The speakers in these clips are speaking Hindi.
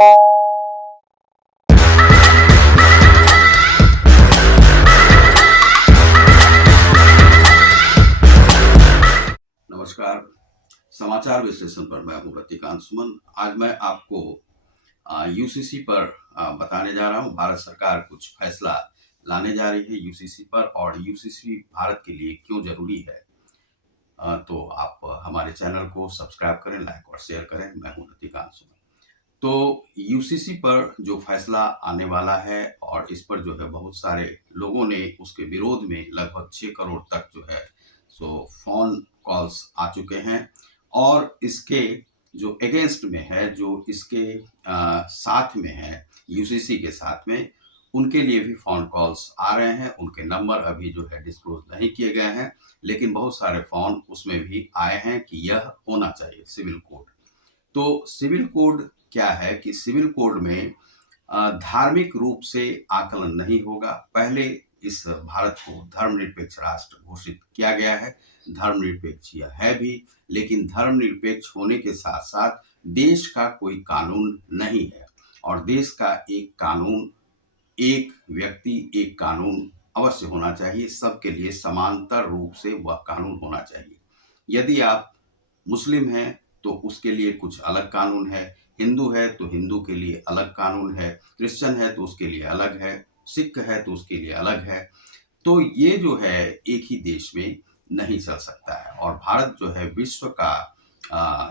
नमस्कार। समाचार विश्लेषण पर मैं हूँ रतिकांत सुमन। आज मैं आपको यूसीसी पर बताने जा रहा हूँ। भारत सरकार कुछ फैसला लाने जा रही है यूसीसी पर, और यूसीसी भारत के लिए क्यों जरूरी है। तो आप हमारे चैनल को सब्सक्राइब करें, लाइक और शेयर करें। मैं हूँ रतिकांत सुमन। तो यूसीसी पर जो फैसला आने वाला है, और इस पर जो है बहुत सारे लोगों ने उसके विरोध में लगभग 6 करोड़ तक जो है सो फोन कॉल्स आ चुके हैं। और इसके जो अगेंस्ट में है, जो इसके साथ में है, यूसीसी के साथ में, उनके लिए भी फोन कॉल्स आ रहे हैं। उनके नंबर अभी जो है डिस्क्लोज नहीं किए गए हैं, लेकिन बहुत सारे फोन उसमें भी आए हैं कि यह होना चाहिए सिविल कोड। तो सिविल कोड क्या है कि सिविल कोड में धार्मिक रूप से आकलन नहीं होगा। पहले इस भारत को धर्मनिरपेक्ष राष्ट्र घोषित किया गया है। धर्मनिरपेक्ष यह है भी, लेकिन धर्मनिरपेक्ष होने के साथ साथ देश का कोई कानून नहीं है। और देश का एक कानून, एक व्यक्ति एक कानून अवश्य होना चाहिए। सबके लिए समांतर रूप से वह कानून होना चाहिए। यदि आप मुस्लिम हैं तो उसके लिए कुछ अलग कानून है, हिंदू है तो हिंदू के लिए अलग कानून है, क्रिश्चियन है तो उसके लिए अलग है, सिख है तो उसके लिए अलग है। तो ये जो है एक ही देश में नहीं चल सकता है। और भारत जो है विश्व का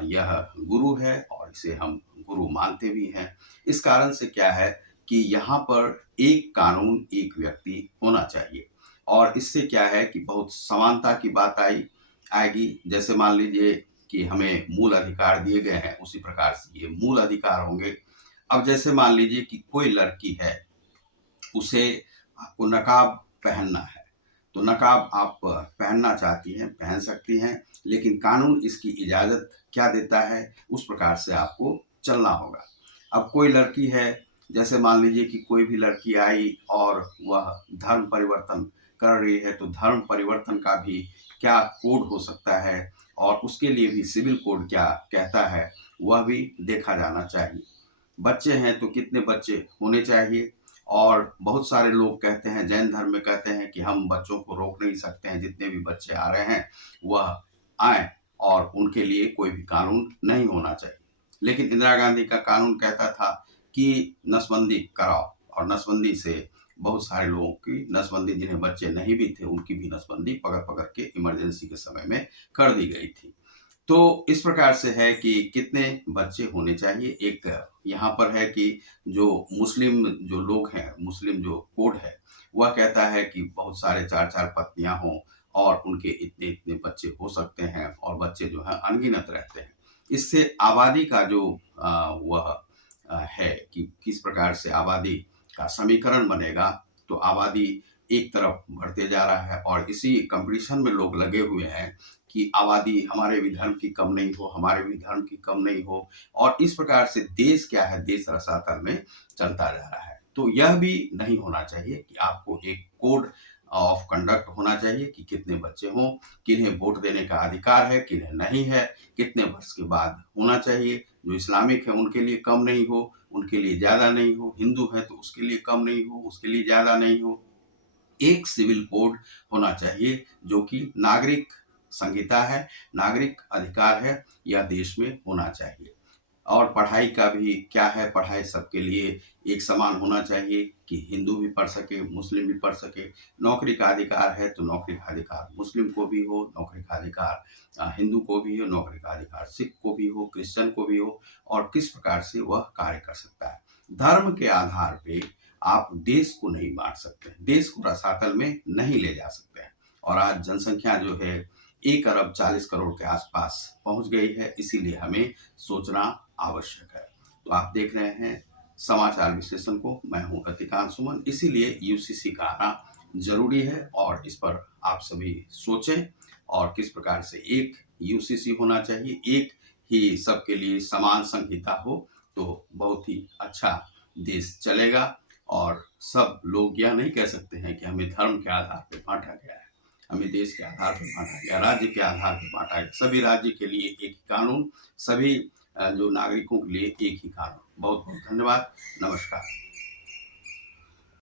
यह गुरु है, और इसे हम गुरु मानते भी हैं। इस कारण से क्या है कि यहाँ पर एक कानून एक व्यक्ति होना चाहिए। और इससे क्या है कि बहुत समानता की बात आएगी। जैसे मान लीजिए कि हमें मूल अधिकार दिए गए हैं, उसी प्रकार से ये मूल अधिकार होंगे। अब जैसे मान लीजिए कि कोई लड़की है, उसे आपको नकाब पहनना है, तो नकाब आप पहनना चाहती हैं, पहन सकती हैं, लेकिन कानून इसकी इजाज़त क्या देता है, उस प्रकार से आपको चलना होगा। अब कोई लड़की है, जैसे मान लीजिए कि कोई भी लड़की आई और वह धर्म परिवर्तन कर रही है, तो धर्म परिवर्तन का भी क्या कोड हो सकता है, और उसके लिए भी सिविल कोड क्या कहता है, वह भी देखा जाना चाहिए। बच्चे हैं तो कितने बच्चे होने चाहिए। और बहुत सारे लोग कहते हैं, जैन धर्म में कहते हैं कि हम बच्चों को रोक नहीं सकते हैं, जितने भी बच्चे आ रहे हैं वह आए, और उनके लिए कोई भी कानून नहीं होना चाहिए। लेकिन इंदिरा गांधी का कानून कहता था कि नसबंदी कराओ, और नसबंदी से बहुत सारे लोगों की नसबंदी, जिन्हें बच्चे नहीं भी थे उनकी भी नसबंदी पकड़ पकड़ के इमरजेंसी के समय में कर दी गई थी। तो इस प्रकार से है कि कितने बच्चे होने चाहिए। एक यहाँ पर है कि जो मुस्लिम जो लोग हैं, मुस्लिम जो कोड है, वह कहता है कि बहुत सारे 4-4 पत्नियां हों, और उनके इतने इतने बच्चे हो सकते हैं, और बच्चे जो हैं अनगिनत रहते हैं। इससे आबादी का जो वह है कि किस प्रकार से आबादी का समीकरण बनेगा, तो आबादी एक तरफ बढ़ते जा रहा है, और इसी कंपटीशन में लोग लगे हुए हैं कि आबादी हमारे भी धर्म की कम नहीं हो, हमारे भी धर्म की कम नहीं हो। और इस प्रकार से देश क्या है, देश रसातल में चलता जा रहा है। तो यह भी नहीं होना चाहिए कि आपको एक कोड ऑफ कंडक्ट होना चाहिए कि कितने बच्चे हों, किन्हें वोट देने का अधिकार है, किन्हें नहीं है, कितने वर्ष के बाद होना चाहिए। जो इस्लामिक है उनके लिए कम नहीं हो, उनके लिए ज़्यादा नहीं हो, हिंदू है तो उसके लिए कम नहीं हो, उसके लिए ज़्यादा नहीं हो। एक सिविल कोड होना चाहिए जो कि नागरिक संहिता है, नागरिक अधिकार है, यह देश में होना चाहिए। और पढ़ाई का भी क्या है, पढ़ाई सबके लिए एक समान होना चाहिए कि हिंदू भी पढ़ सके, मुस्लिम भी पढ़ सके। नौकरी का अधिकार है तो नौकरी का अधिकार मुस्लिम को भी हो, नौकरी का अधिकार हिंदू को भी हो, नौकरी का अधिकार सिख को भी हो, क्रिश्चियन को भी हो, और किस प्रकार से वह कार्य कर सकता है। धर्म के आधार पे आप देश को नहीं बांट सकते हैं, देश को रसातल में नहीं ले जा सकते हैं। और आज जनसंख्या जो है 1 अरब 40 करोड़ के आसपास पहुंच गई है, इसीलिए हमें सोचना आवश्यक है। तो आप देख रहे हैं समाचार विश्लेषण को, मैं हूं रतिकांत सुमन। इसीलिए यूसीसी का आना जरूरी है, और इस पर आप सभी सोचें, और किस प्रकार से एक यूसीसी होना चाहिए, एक ही सबके लिए समान संहिता हो, तो बहुत ही अच्छा देश चलेगा। और सब लोग यह नहीं कह सकते हैं कि हमें धर्म के आधार पर बांटा गया है, हमें देश के आधार पर बांटा गया, राज्य के आधार पर बांटा गया। सभी राज्य के लिए एक कानून, सभी जो नागरिकों के लिए एक ही कानून। बहुत बहुत धन्यवाद। नमस्कार।